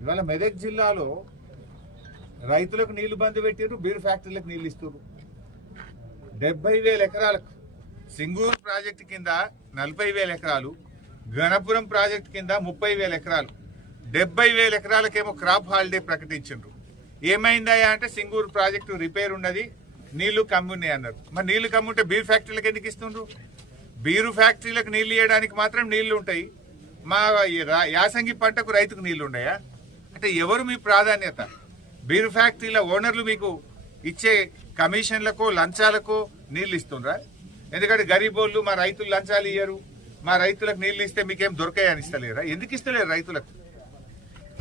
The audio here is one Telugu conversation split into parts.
ఇవాళ మెదక్ జిల్లాలో రైతులకు నీళ్లు బంద్ పెట్టారు, బీర్ ఫ్యాక్టరీలకు నీళ్లు ఇస్తారు. 70,000 ఎకరాలకు సింగూరు ప్రాజెక్టు కింద 40,000 ఎకరాలు, గణపురం ప్రాజెక్టు కింద 30,000 ఎకరాలు, 70,000 ఎకరాలకేమో క్రాప్ హాలిడే ప్రకటించారు. ఏమైందా అంటే సింగూరు ప్రాజెక్టు రిపేర్ ఉన్నది, నీళ్లు కమ్మున్నాయి అన్నారు. మరి నీళ్లు కమ్ముంటే బీర్ ఫ్యాక్టరీలకు ఎందుకు ఇస్తుండ్రు? బీరు ఫ్యాక్టరీలకు నీళ్లు ఇవ్వడానికి మాత్రం నీళ్లు ఉంటాయి, మా యాసంగి పంటకు రైతుకు నీళ్లు ఉన్నాయా? అంటే ఎవరు మీ ప్రాధాన్యత? బీరు ఫ్యాక్టరీల ఓనర్లు మీకు ఇచ్చే కమిషన్లకు లంచాలకు నీళ్లు ఇస్తుండ్రా? ఎందుకంటే గరీబోళ్ళు మా రైతులు లంచాలు ఇయ్యరు, మా రైతులకు నీళ్లు ఇస్తే మీకేం దొరకాయని ఇస్తలేరా? ఎందుకు ఇస్తలేరు రైతులకు?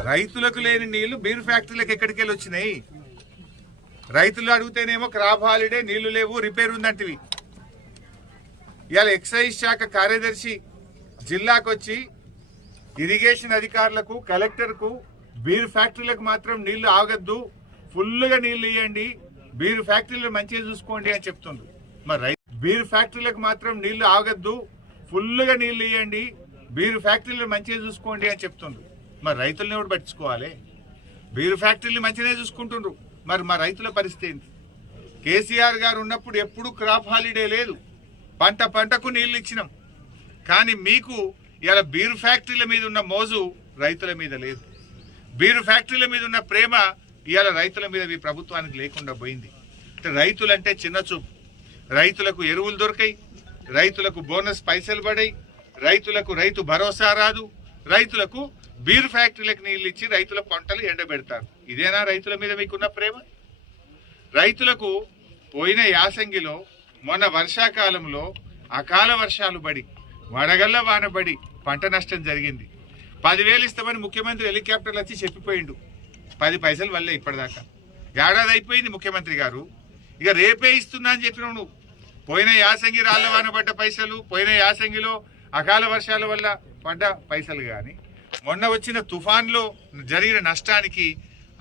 రైతులకు లేని నీళ్లు బీరు ఫ్యాక్టరీలకు ఎక్కడికి వెళ్ళి వచ్చినాయి? రైతులు అడిగితేనేమో క్రాప్ హాలిడే, నీళ్లు లేవు, రిపేర్ ఉందంటివి. ఇవాళ ఎక్సైజ్ శాఖ కార్యదర్శి జిల్లాకు వచ్చి ఇరిగేషన్ అధికారులకు, కలెక్టర్కు బీర్ ఫ్యాక్టరీలకు మాత్రం నీళ్లు ఆగద్దు, ఫుల్గా నీళ్లు ఇవ్వండి, బీర్ ఫ్యాక్టరీలు మంచిగా చూసుకోండి అని చెప్తుండ్రు. మరి బీర్ ఫ్యాక్టరీలకు మాత్రం నీళ్లు ఆగద్దు, ఫుల్గా నీళ్లు ఇవ్వండి, బీర్ ఫ్యాక్టరీలు మంచిగా చూసుకోండి అని చెప్తుండ్రు. మరి రైతులను ఎవరు పట్టించుకోవాలి? బీర్ ఫ్యాక్టరీలు మంచిగానే చూసుకుంటుండ్రు, మరి మా రైతుల పరిస్థితి ఏంటి? కేసీఆర్ గారు ఉన్నప్పుడు ఎప్పుడు క్రాప్ హాలిడే లేదు, పంట పంటకు నీళ్లు ఇచ్చినాం. కానీ మీకు ఇలా బీరు ఫ్యాక్టరీల మీద ఉన్న మోజు రైతుల మీద లేదు, బీరు ఫ్యాక్టరీల మీద ఉన్న ప్రేమ ఇవాళ రైతుల మీద మీ ప్రభుత్వానికి లేకుండా పోయింది. రైతులంటే చిన్న చూపు. రైతులకు ఎరువులు దొరికాయి, రైతులకు బోనస్ పైసలు పడాయి, రైతులకు రైతు భరోసా రాదు, రైతులకు బీరు ఫ్యాక్టరీలకు నీళ్ళు ఇచ్చి రైతుల పంటలు ఎండబెడతారు. ఇదేనా రైతుల మీద మీకున్న ప్రేమ? రైతులకు పోయిన యాసంగిలో, మొన్న వర్షాకాలంలో అకాల వర్షాలు పడి, వడగళ్ల వానబడి పంట నష్టం జరిగింది. 10,000 ఇస్తామని ముఖ్యమంత్రి హెలికాప్టర్లు వచ్చి చెప్పిపోయిండు, 10 పైసలు వల్లే ఇప్పటిదాకా. ఏడాది అయిపోయింది ముఖ్యమంత్రి గారు, ఇక రేపే ఇస్తున్నా అని చెప్పినావు నువ్వు. పోయిన యాసంగి రాళ్ల వాన పడ్డ పైసలు, పోయిన యాసంగిలో అకాల వర్షాల వల్ల పడ్డ పైసలు కానీ, మొన్న వచ్చిన తుఫాన్లో జరిగిన నష్టానికి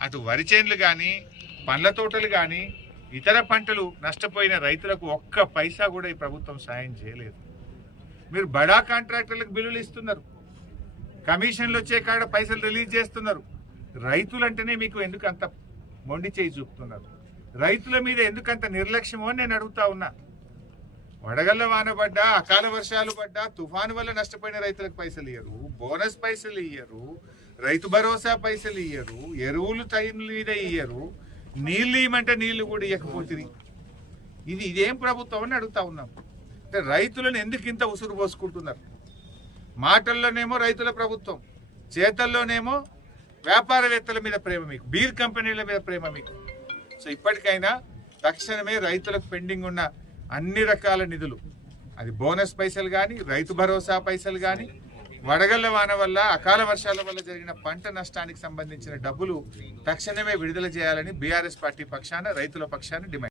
అటు వరి చేన్లు కానీ, పండ్ల తోటలు కానీ, ఇతర పంటలు నష్టపోయిన రైతులకు ఒక్క పైసా కూడా ఈ ప్రభుత్వం సాయం చేయలేదు. మీరు బడా కాంట్రాక్టర్లకు బిల్లులు ఇస్తున్నారు, కమిషన్లు వచ్చే కాడ పైసలు రిలీజ్ చేస్తున్నారు. రైతులంటేనే మీకు ఎందుకు అంత మొండి చేయి చూపుతున్నారు? రైతుల మీద ఎందుకంత నిర్లక్ష్యమో అని నేను అడుగుతా ఉన్నా. వడగళ్ల వాన పడ్డా, అకాల వర్షాలు పడ్డా, తుఫాను వల్ల నష్టపోయిన రైతులకు పైసలు ఇయ్యరు, బోనస్ పైసలు ఇయ్యరు, రైతు భరోసా పైసలు ఇయ్యరు, ఎరువులు టైం మీద ఇయ్యరు, నీళ్లు ఇవ్వమంటే నీళ్లు కూడా ఇవ్వకపోతుంది. ఇదేం ప్రభుత్వం అని అడుగుతా ఉన్నాం. అంటే రైతులను ఎందుకు ఇంత ఉసురు పోసుకుంటున్నారు? మాటల్లోనేమో రైతుల ప్రభుత్వం, చేతల్లోనేమో వ్యాపారవేత్తల మీద ప్రేమ మీకు, బీర్ కంపెనీల మీద ప్రేమ మీకు. సో ఇప్పటికైనా తక్షణమే రైతులకు పెండింగ్ ఉన్న అన్ని రకాల నిధులు, అది బోనస్ పైసలు కానీ, రైతు భరోసా పైసలు కానీ, వడగళ్ల వాన వల్ల, అకాల వర్షాల వల్ల జరిగిన పంట నష్టానికి సంబంధించిన డబ్బులు తక్షణమే విడుదల చేయాలని బీఆర్ఎస్ పార్టీ పక్షాన, రైతుల పక్షాన డిమాండ్.